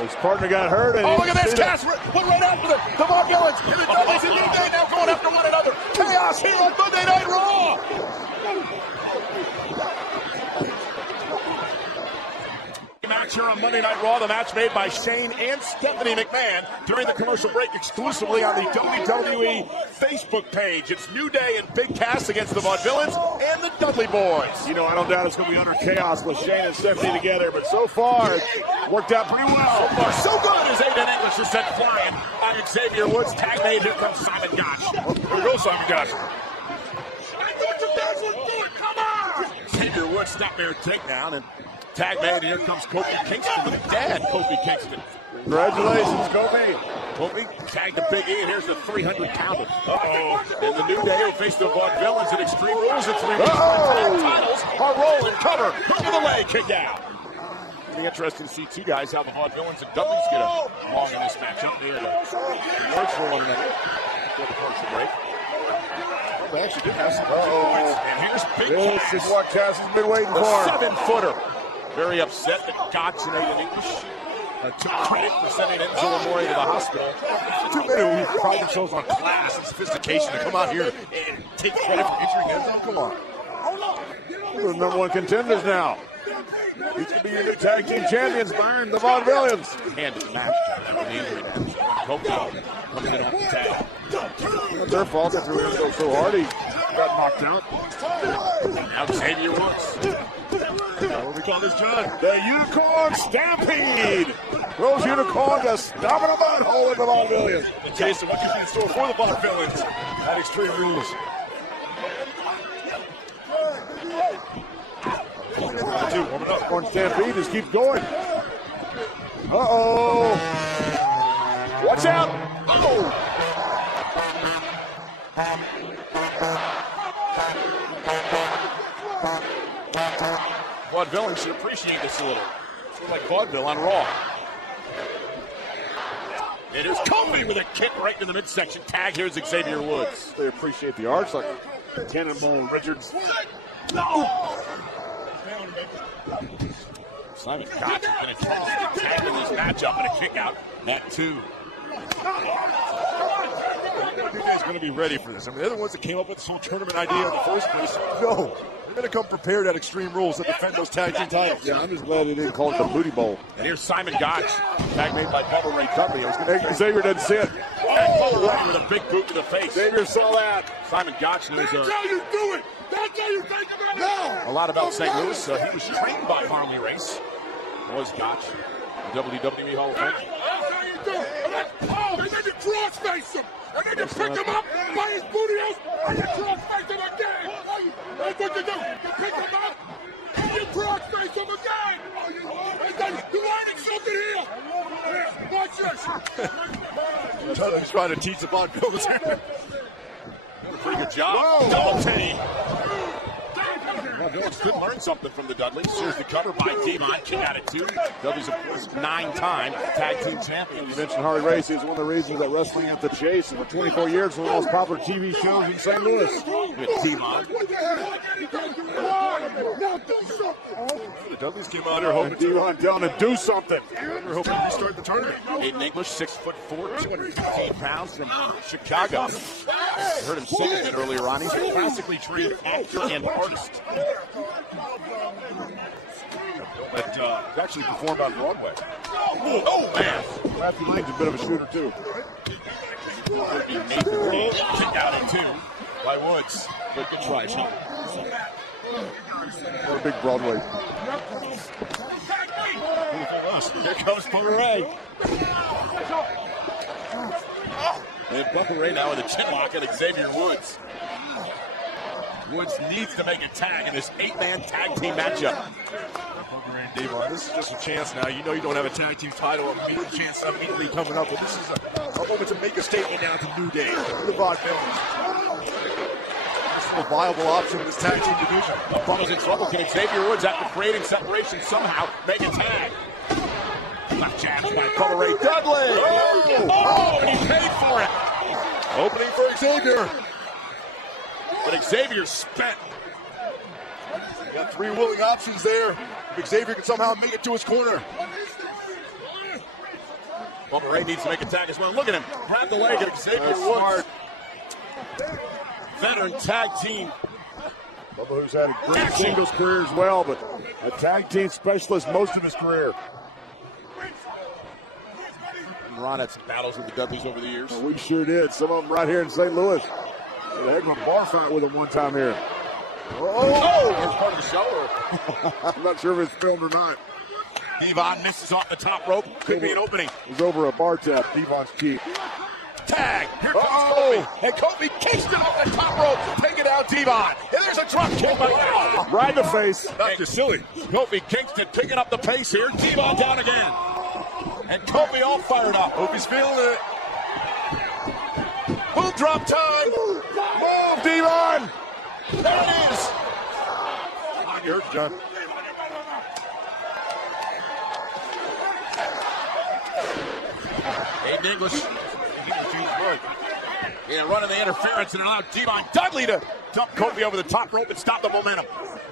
His partner got hurt. And look at this. Cass went right after them. The Vaudevillains and the Dudleys in New Day now going after one another. Chaos here on Monday Night Raw. Match here on Monday Night Raw. The match made by Shane and Stephanie McMahon during the commercial break exclusively on the WWE Facebook page. It's New Day and Big Cass against the Vaudevillains and the Dudley Boys. You know, I don't doubt it's going to be under chaos with Shane and Stephanie together, but so far, it worked out pretty well. So far, so good as Aiden English is sent flying by Xavier Woods. Tag made. Here comes Simon Gotch. Here goes Simon Gotch. I thought you guys would do it. Come on! Xavier Woods stopped there takedown, and tag made. Here comes Kofi Kingston with dad, Kofi Kingston. Congratulations, Kofi. Kofi tagged the Big E, and here's the 300-pounder. And the New Day will face the Vaudevillains at Extreme Rules at 3 weeks. Tag titles are roll and cover. Hook of the leg, kick out. It'll be interesting to see two guys how the Vaudevillains and Dudleys get along in this matchup. They're works for one another before the commercial break. They actually did have some points. And here's Big Cass. This is what Cass has been waiting for. The 7-footer. Very upset that Gotch and Aiden English took credit for sending Enzo Amore to the hospital. Too many who pride themselves on class and sophistication to come out here and take credit for injuring Enzo. Come on. We're the number one contenders now. These could be your new tag team champions, Byron, the Vaudevillains. Handed the match with the injury to Enzo. Kofi coming in off the tag. It's their fault after we go so hard. He got knocked out. Now Xavier Woods. What do we call this, John? The Unicorn Stampede. Rose Unicorn just stomping a mud hole in the Vaudevillains. Jason, what could be in store for the Vaudevillains at Extreme Rules? Warming up. Unicorn Stampede just keeps going. Uh-oh. Watch out. Uh-oh. Vaudevillains should appreciate this a little. Sort of like vaudeville on Raw. It is Kofi with a kick right into the midsection. Tag, here's Xavier Woods. They appreciate the arts like Cannonball Richards. No! Simon Gotch is going to tag in this matchup and a kick out at 2. You guys going to be ready for this? I mean, they're the ones that came up with this whole tournament idea in the first place. No. They're going to come prepared at Extreme Rules to defend those tag team titles. Yeah, I'm just glad they didn't call it the Booty Bowl. And here's Simon Gotch, tag made by Bubba Ray Dudley. Xavier doesn't see it. And Bubba Ray with a big boot to the face. Xavier saw that. Simon Gotch knows That's how you do it. That's how you think about it. No. A lot about St. Louis. He was trained by Harley Race. Was Gotch, the WWE Hall of Fame. That's how you do it. And then you cross-face him. And then you pick him up by his booty house, and you cross-face him again. That's what you do. You pick him up, and you cross-face him again. And then you're learning something here. Watch this. Dudley's trying to teach the Vaudevillains here. Pretty good job. Whoa. Double team. Vaudevillains could learn something from the Dudleys. Here's the cover by Devon. Kick out at 2. Dudley's, of course, 9-time tag team champion. You mentioned Harley Race. He was one of the reasons that Wrestling at the Chase for 24 years was one of the most popular TV shows in St. Louis. With Devon. The Dudleys came out here hoping Devon down to do something. We're hoping to restart the tournament. Aiden English, 6'4", 215 pounds from Chicago. I heard him sing it earlier on. He's a classically trained actor and artist. But actually performed on Broadway. Oh, man! Matthew Lane's a bit of a shooter, too. Nathan Lee, kick out at 2 by Woods. But good try, Sean. What a big Broadway. Here comes Bubba Ray. And Bubba Ray now with a chin lock at Xavier Woods. Woods needs to make a tag in this 8-man tag team matchup. Bubba Ray and Devon, this is just a chance now. You know you don't have a tag team title, immediate chance immediately coming up, but this is a moment to make a statement now to New Day. The Vaudevillains. This is a viable option in this tag team division. Bubba's in trouble. Can Xavier Woods, after creating separation, somehow make a tag? Left jab by Bubba Ray Dudley. Oh, and he paid for it. Opening for Xavier. But Xavier spent. Got 3 willing options there. If Xavier can somehow make it to his corner. Bubba Ray needs to make a tag as well. Look at him. Grab the leg of Xavier Woods. Veteran tag team. Bubba, who's had a great singles career as well, but a tag team specialist most of his career. Ron had some battles with the Dudleys over the years. Well, we sure did. Some of them right here in St. Louis. Had a heck of a bar fight with him one time here. Oh! Here's part of the show. I'm not sure if it's filmed or not. Devon misses off the top rope. Could be an opening. It was over a bar tap. Devon's cheek. Tag. Here comes Kofi. And Kofi kicks it off the top rope. Taking out Devon. And there's a drop kick by Devon. Right in the face. Dr. Silly. Kofi Kingston picking up the pace here. Devon down again. And Kofi all fired up. Kofi's feeling it. Boom drop time. Move, Devon. There it is. You hurt, John. Aiden English. Yeah, running the interference and allowed Devon Dudley to dump Kofi over the top rope and stop the momentum.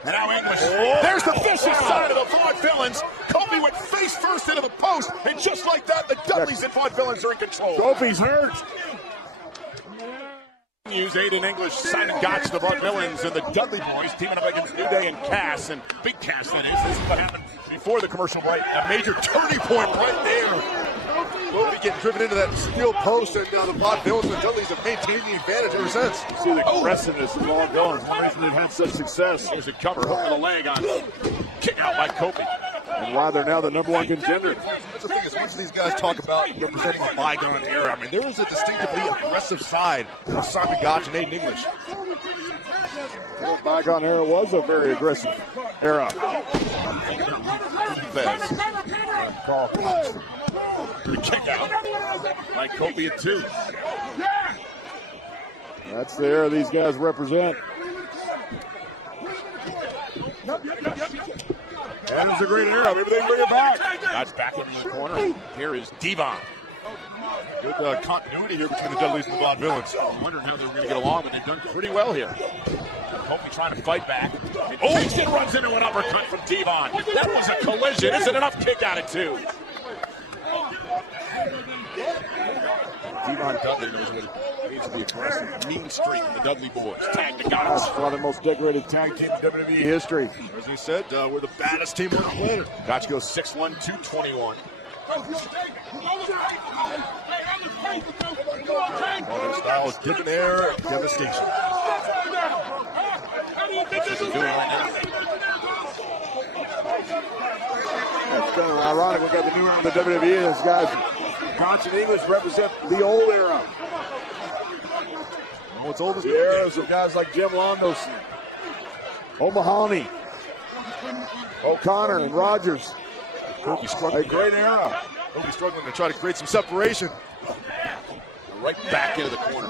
And now English. There's the vicious side of the Vaudevillains. Kofi went face first into the post, and just like that, the Dudleys and Vaudevillains are in control. Kofi's hurt. Use Aiden English, Simon Gotch, the Vaudevillains, and the Dudley boys teaming up against New Day and Cass, and Big Cass, that is. This is what happened before the commercial break. A major turning point right there. Kofi getting driven into that steel post, and now the Vaudevillains and the Dudleys have maintained the advantage ever since. You see the aggressiveness of the Vaudevillains. One reason they've had such success. Here's a cover, hook of the leg on kick out by Kofi. And why they're now the #1 contender. That's the thing, as much as these guys talk about representing a bygone era, I mean, there is a distinctively aggressive side of Simon Gotch and Aiden English. The bygone era was a very aggressive era. The kick out by Kofi at 2. That's the era these guys represent. That is a great era. Maybe they bring it back. That's back into the corner. Here is Devon. Good continuity here between the Dudleys and the Vaudevillains. I'm wondering how they were going to get along, but they've done pretty well here. Kofi trying to fight back. And Kingston runs into an uppercut from Devon. That was a collision. Is it enough kick out at 2? Devon Dudley knows what it means to be aggressive. Mean streak of the Dudley boys. Tag to That's Gotch. one of the most decorated tag teams in WWE history. As he said, we're the baddest team on the planet. Gotch goes 6'1", 221. Modern style is getting there. Devastation. That's what they're doing right now. It's kind of ironic. We've got the new era in the WWE. These guys, Gotch and English, represent the old era. What's old is The eras of guys like Jim Londos, O'Mahony, O'Connor, and Rogers. A great era. Kofi struggling to try to create some separation. Right back into the corner.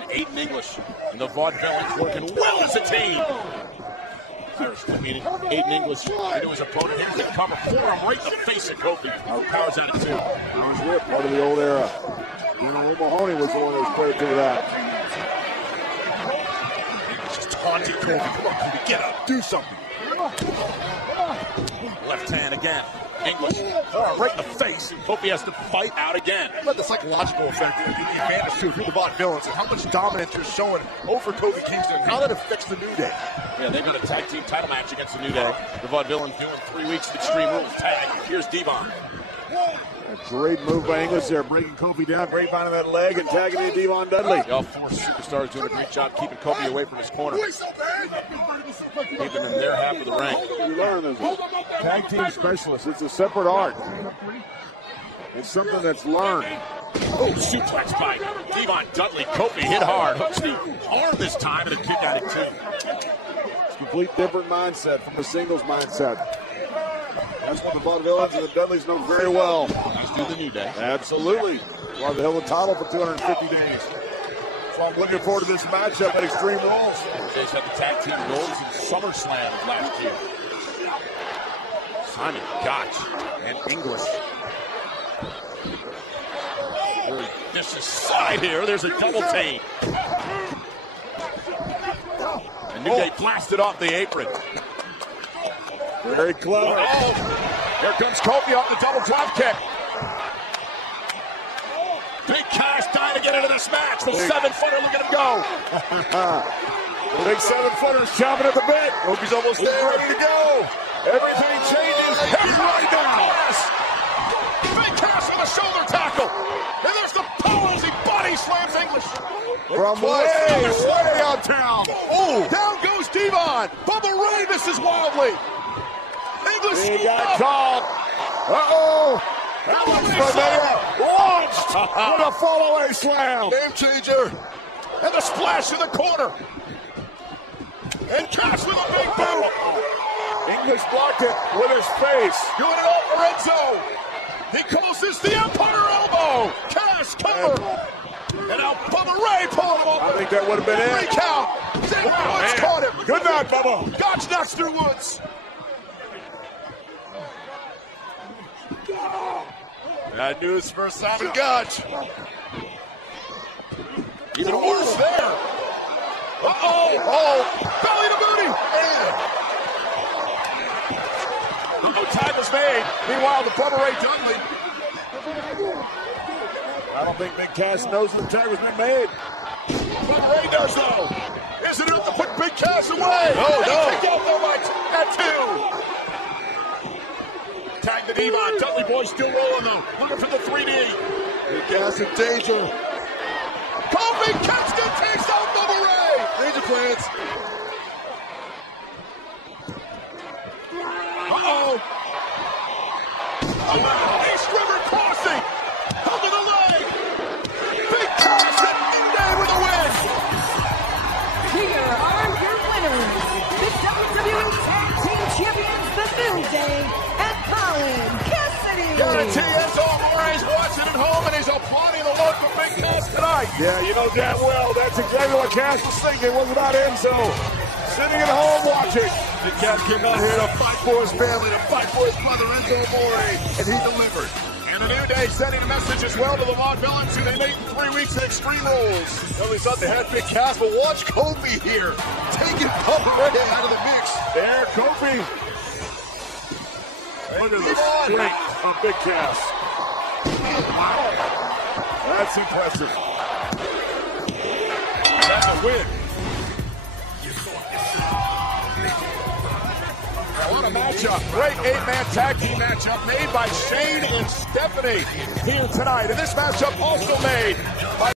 And Aiden English and the Vaudevillains working well as a team. Irish meaning Aiden English into his opponent. Here's the cover for him right in the face of Kofi. Powers out at 2. Part of the old era. You know, O'Mahony was the one that was credited to that. English is taunting Kofi. Come on, Kofi, get up, do something. Left hand again. English, right in the face, and Kofi has to fight out again. But the psychological effect, the advantage to the Vaudevillains, and how much dominance you're showing over Kofi Kingston, and how that affects the New Day. Yeah, they've got a tag team title match against the New Day. The Vaudevillains doing 3 weeks of Extreme Rules tag. Here's Devon. A great move by English there, breaking Kofi down, grapevine that leg, and tagging in Devon Dudley. All 4 superstars doing a great job keeping Kofi away from his corner. Keeping him their half of the ring. You learn this. Tag team specialist. It's a separate art. It's something that's learned. Oh, suplex by Devon Dudley. Kofi hit hard. Hooks the arm this time, and a kick out at 2. It's a complete different mindset from the singles mindset. That's what the Vaudevillains and the Dudleys know very well. Let's do the New Day. Absolutely. Why they held the title for 250 days. So I'm looking forward to this matchup at Extreme Rules. They had the tag team goals in SummerSlam last year. Simon Gotch and English. Very vicious side here. There's a double team. And New Day blasted off the apron. Very clever. Oh, here comes Kofi off the double drop kick. Cass dying to get into this match. The 7-footer, look at him go. Big 7-footer's chomping at the bit. Kofi's almost there, ready to go. Everything changes. He's right now. Big Cass on the shoulder tackle. And there's the power as he body slams English. From way out town. Oh, down goes Devon. Bubba Ray misses wildly. English He got called. Uh-oh. That one's launched with a fall-away slam. Game changer. And the splash in the corner. And Cass with a big boot. English blocked it with his face. Doing it all for Enzo. He calls this the Empire Elbow. Cass cover. And now Bubba Ray pulling him off. I think that would have been it. Recount. Xavier Woods caught him. Good night, Bubba. Gotch knocks through Woods. Bad news for Simon Gotch. Even worse there. Uh-oh. Oh, belly to booty. No tag was made. Meanwhile, the Bubba Ray Dudley. I don't think Big Cass knows the tag was been made. Bubba Ray does, though. Isn't enough to put Big Cass away. No. Kicked out the right at 2. Tag the Devon. Dudley boy still rolling, though. Looking for the 3D. Big Cass in danger. Kofi Kingston takes out Bubba Ray. Danger plans. Uh-oh. East River Crossing. Over the leg. Big Cass and Day with a win. Here are your winners, the WWE Tag Team Champions, The New Day, and Colin Cassidy. Guarantee Enzo Amore's watching at home, and he's applauding the Lord for Big Cass tonight. Yeah, you know damn well that's exactly what Cass was thinking. It was about Enzo. Sitting at home watching. Big Cass came out here to fight for his family, to fight for his brother Enzo Amore, and he delivered. And the New Day sending a message as well to the Vaudevillains, who they made 3 weeks in Extreme Rules. Well, we thought they had Big Cass, but watch Kofi here, taking Bubba Ray out of the mix. There, Kofi. Look at the strength of Big Cass. Wow. That's impressive. That's a win. What a matchup. Great 8-man tag team matchup made by Shane and Stephanie here tonight. And this matchup also made by